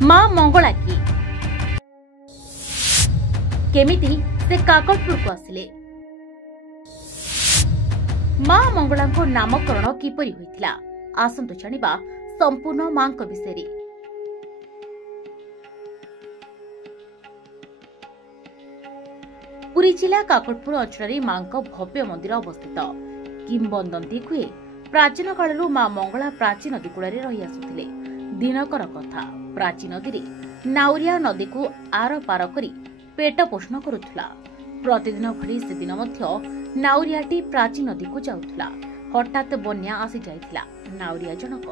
मां मंगला की केमिति से काकटपुर को आसिले मां मंगला को नामकरण किपरि होइथिला आसंतु जानिबा संपूर्ण मां को विषय। पुरी जिला काकटपुर अंचल मां भव्य मंदिर अवस्थित। किंबदंती कहे प्राचीन काल मां मंगला प्राची नदी कूल रही आसुथिले। दिनकर कथा प्राची नदी नाउरिया नदी को आर पार करी पेट पोषण करुथला। प्रतिदिन भली से दिन मध्य नाउरियाटी प्राची नदी को जाउथला। हठात बन्या आसी जाइथिला। नाउरिया जनक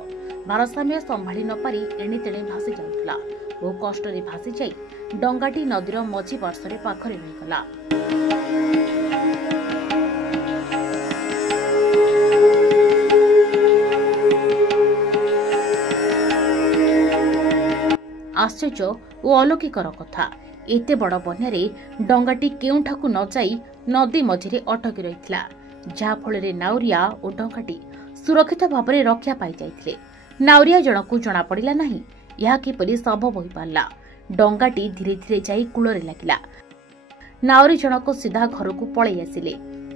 भारसाम्य संभाली न पारी एणे तेणे भासी जाउथला। बहु कष्ट रे भासी जाई डंगाटी नदीर मझी पार्श्व पाखरे रहीगला। आश्चर्य और अलौकिकर कथा एते बड़ बन्यारे डंगाटी केउठाकु न जाई नदी मझिरे अटकी रहिथिला। जहा फଳରେ नाउरिया और डंगाटी सुरक्षित भाव में रक्षा पाई जाइथिले। नाउरिया जनकु जना पड़िला नाही यहा किपरि संभव होई पारला। डंगाटी धीरे धीरे जाई कूलरे लागिला। नाउरी जनक सीधा घर को पळै आसिले।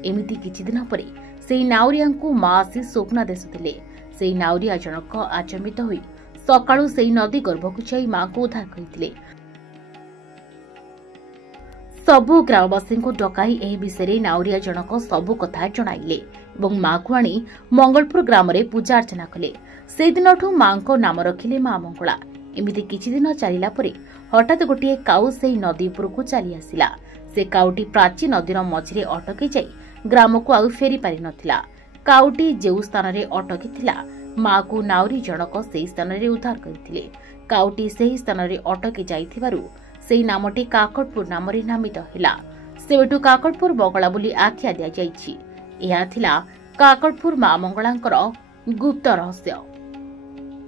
एमिति किछि दिन परे सेई नाउरियाଙ୍କୁ मां आसी स्वप्न देसुथिले। सेई नाउरिया जनक आचंबित होई सकाळु सेई नदी गर्भकु जाई मां को उद्धार करिथिले। सबु ग्रामवासी को डकाई एही विषय नाउरिया जनक सबु कथा जणाइले एवं मां को आनी मंगलपुर ग्राम रे पूजा अर्चना कले। से दिनठु मां को नाम रखिले मां मंगला। एमिति किछि दिन चलिला परे हठात गोटे काउ सेई नदी उपर को चली आसिला। से काउटी प्राची नदीर मझिरे अटकी जाई ग्राम को आउ फेरी पारि नथिला। काउटी जेउ स्थान रे अटकी थिला मां को नाउरी जनक सेई स्थान रे उद्धार करथिले। काउटी सेई स्थान रे अटकी जाइथिबारु सेई नामटी काकटपुर नाम रे नामित हिला। सेबेटु काकटपुर बगला बोली आख्या दिया जाइछि। एहा थिला काकटपुर मां मंगलांकर गुप्त रहस्य।